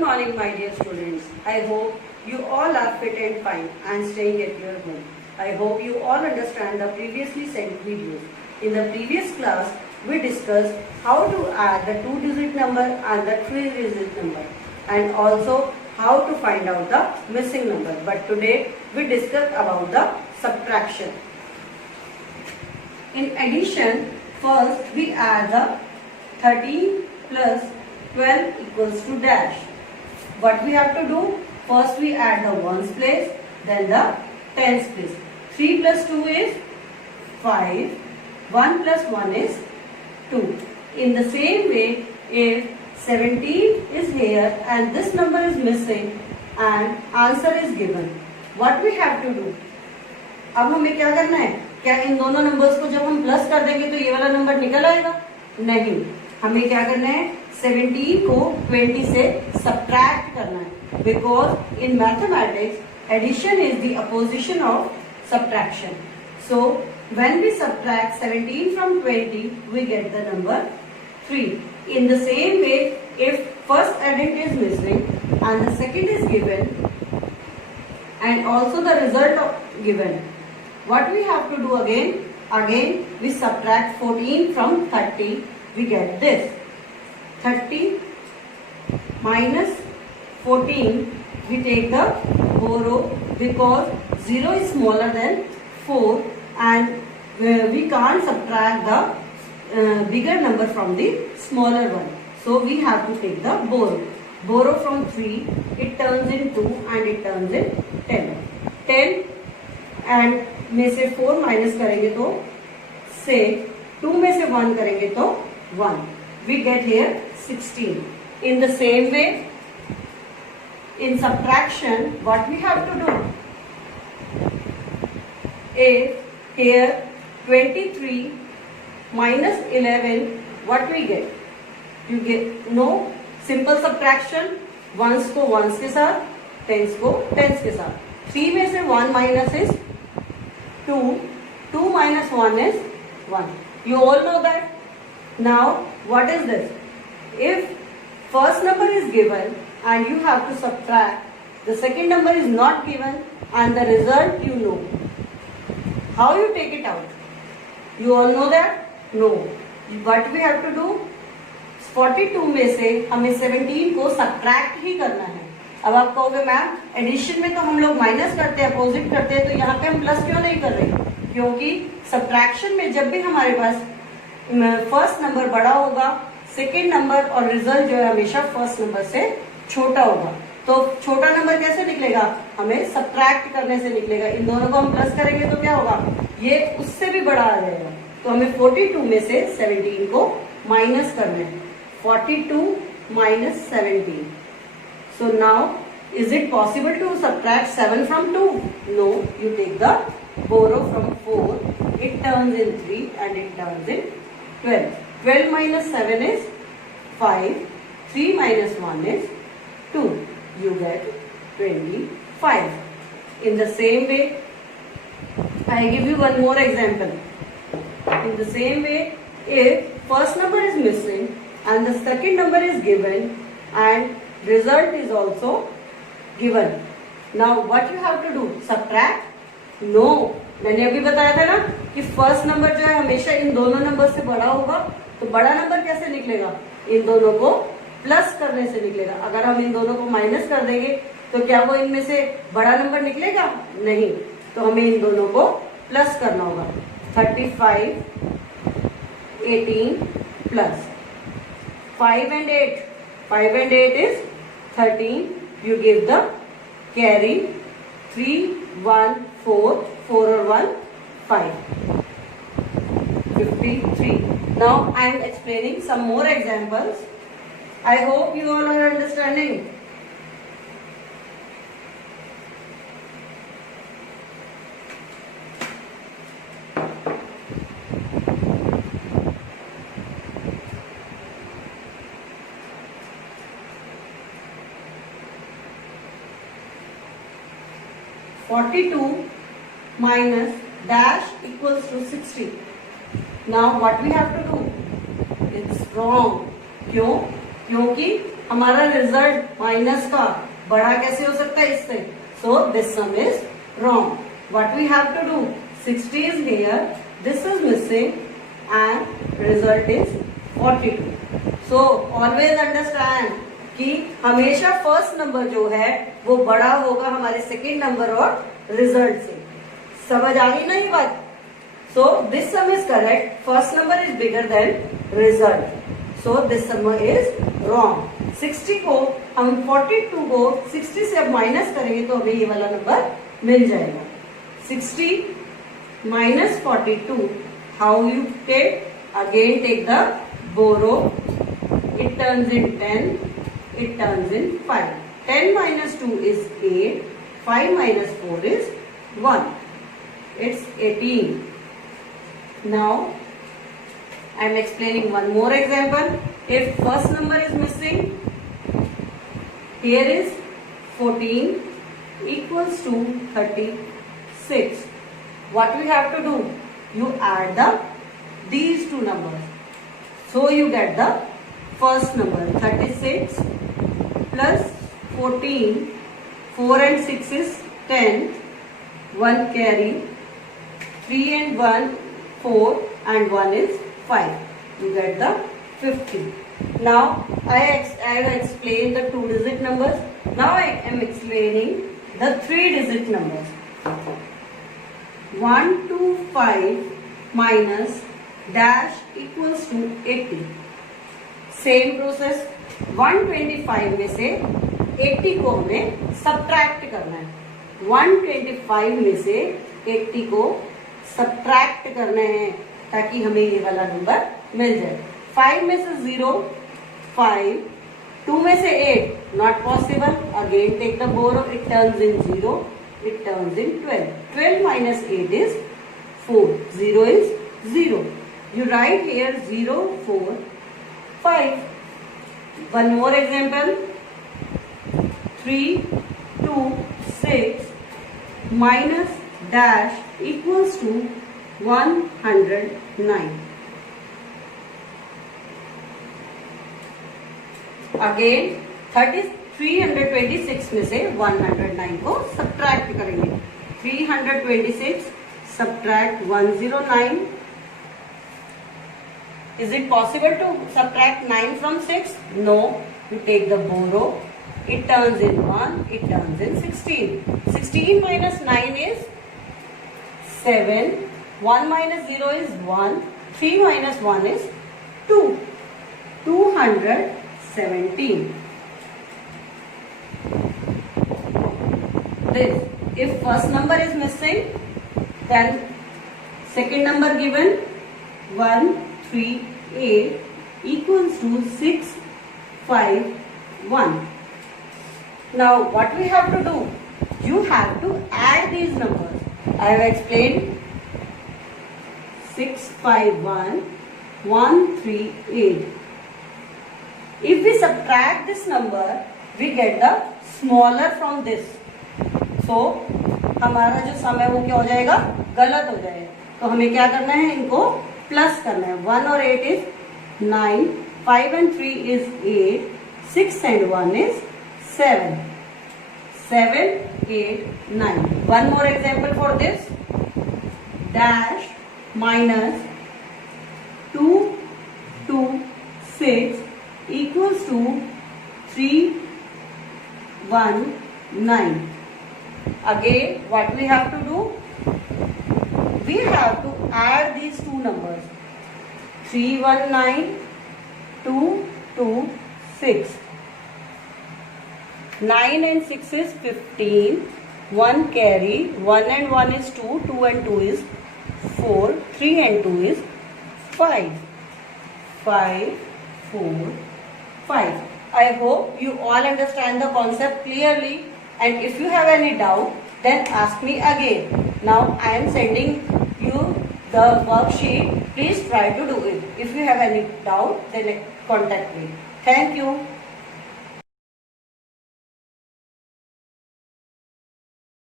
Good morning, my dear students. I hope you all are fit and fine and staying at your home. I hope you all understand the previously sent videos. In the previous class, we discussed how to add the 2-digit number and the 3-digit number, and also how to find out the missing number. But today, we discuss about the subtraction. In addition, first we add the 13 plus 12 equals to dash. What we have to do? First we add the ones place, then the tens place. 3 plus 2 is 5. 1 plus 1 is 2. In the same way, if 17 is here and this number is missing and answer is given, what we have to do? अब हमें क्या करना है? क्या इन दोनों numbers को जब हम प्लस कर देंगे तो ये वाला नंबर निकल आएगा? नहीं, हमें क्या करना है? 17 को 20 से सब्ट्रैक्ट करना है, because in mathematics addition is the opposition of subtraction. So when we subtract 17 from 20 we get the number 3. In the same way, if first addend is missing and the second is given and also the result of given, what we have to do again? Again we subtract 14 from 30. We get this 30 minus 14. We take the borrow because 0 is smaller than 4 and we can't subtract the bigger number from the smaller one. So we have to take the borrow. Borrow from 3, it turns in 2 and it turns in 10. 10 and में से 4 minus करेंगे तो 6, 2 में से 1 करेंगे तो 1. We get here 16. In the same way, in subtraction, what we have to do? If here 23 minus 11, what we get? You get no simple subtraction. Ones को ones के साथ, tens को tens के साथ. 3 में से 1 minus is 2. 2 minus 1 is 1. You all know that. Now what is this? If first number is given and you have to subtract, the second number is not given and the result you know. How you take it out? You all know that? No. What we have to do? 42 में से हमें 17 को subtract ही करना है. अब आप कहोगे ma'am addition में तो हम लोग माइनस करते हैं, अपोजिट करते हैं, तो यहाँ पे हम प्लस क्यों नहीं कर रहे? क्योंकि सब्ट्रैक्शन में जब भी हमारे पास फर्स्ट नंबर बड़ा होगा, सेकेंड नंबर और रिजल्ट जो है हमेशा फर्स्ट नंबर से छोटा होगा. तो छोटा नंबर कैसे निकलेगा? हमें सब्ट्रैक्ट करने से निकलेगा. इन दोनों को हम प्लस करेंगे तो क्या होगा? ये उससे भी बड़ा आ जाएगा. तो हमें 42 में से 17 को माइनस करना है. 42 minus 17. So now, is it possible to subtract 7 from 2? No, you take the borrow from 4. It turns in 3 and it turns in 12. 12 minus 7 is 5. 3 minus 1 is 2. You get 25. In the same way, I give you one more example. In the same way, if first number is missing and the second number is given and result is also given, now what you have to do? Subtract? No. मैंने अभी बताया था ना कि first number जो है हमेशा इन दोनों नंबर से बड़ा होगा. तो बड़ा नंबर कैसे निकलेगा? इन दोनों को प्लस करने से निकलेगा. अगर हम इन दोनों को माइनस कर देंगे तो क्या वो इनमें से बड़ा नंबर निकलेगा? नहीं. तो हमें इन दोनों को प्लस करना होगा. 35, 18 plus 5 and 8. 5 and 8 is 13. You give the carry 3, 1, 4, 4 or 1, 5. 53. Now I am explaining some more examples. I hope you all are understanding. (42 minus dash equals to 60. Now what we have to do? It's wrong. क्यों? क्योंकि हमारा result minus का बड़ा कैसे हो सकता है इससे? So this sum is wrong. What we have to do? 60 is here, this is missing and result is 42. So always understand कि हमेशा फर्स्ट नंबर जो है वो बड़ा होगा हमारे सेकेंड नंबर और रिजल्ट से. समझ आ गई ना ये बात? सो this sum is correct. First number is bigger than result. So this sum is wrong. 60 को हम 42 को 60 से अब माइनस करेंगे तो हमें ये वाला नंबर मिल जाएगा. 60 minus 42. How you take? Again take the borrow. It turns in 10. It turns in 5. 10 minus 2 is 8. 5 minus 4 is 1. It's 18. Now I am explaining one more example. If first number is missing, here is 14 equals to 36. What we have to do? You add these two numbers. So you get the first number 36 plus 14. 4 and 6 is 10. 1 carry. 3 and 1 4 and 1 is 5. You get the 50. Now I have explained the 2-digit numbers. Now I am explaining the 3-digit numbers. 125 minus dash equals to 80. Same process. 125 में से 80 को हमें subtract करना है. 125 में से 80 को subtract करना है ताकि हमें ये वाला नंबर मिल जाए. 5 में से 0 5. 2 में से 8 not possible. Again take the borrow. It turns in 0. It turns in 12. 12 minus 8 is 4. 0 is 0. You write here 0, 4, 5. One more example. 3, 2, 6 minus dash equals to 109. Again 326 में से 109 को सब्ट्रैक्ट करेंगे. 326 subtract 109. Is it possible to subtract 9 from 6? No. You take the borrow. It turns in 1. It turns in 16. 16 minus 9 is 7. 1 minus 0 is 1. 3 minus 1 is 2. 217. This. If first number is missing, then second number given 138 equals to 651. Now what we have to do? You have to add these numbers. I have explained 651 138. If we subtract this number, we get the smaller from this. So हमारा जो सम है वो क्या हो जाएगा? गलत हो जाएगा. तो हमें क्या करना है? इनको प्लस करना है. 1 और 8 is 9. 5 and 3 is 8. 6 and 1 is 7. 7, 8, 9. One more example for this. Dash minus 2, 2, 6 equals to 3, 1, 9. Again, what we have to do? We have to add these two numbers. 319, 226. 9 and 6 is 15. 1 carry. 1 and 1 is 2. 2 and 2 is 4. 3 and 2 is 5. 5, 4, 5. I hope you all understand the concept clearly. And if you have any doubt, then ask me again. Now I am sending you the worksheet. Please try to do it. If you have any doubt, then contact me. Thank you.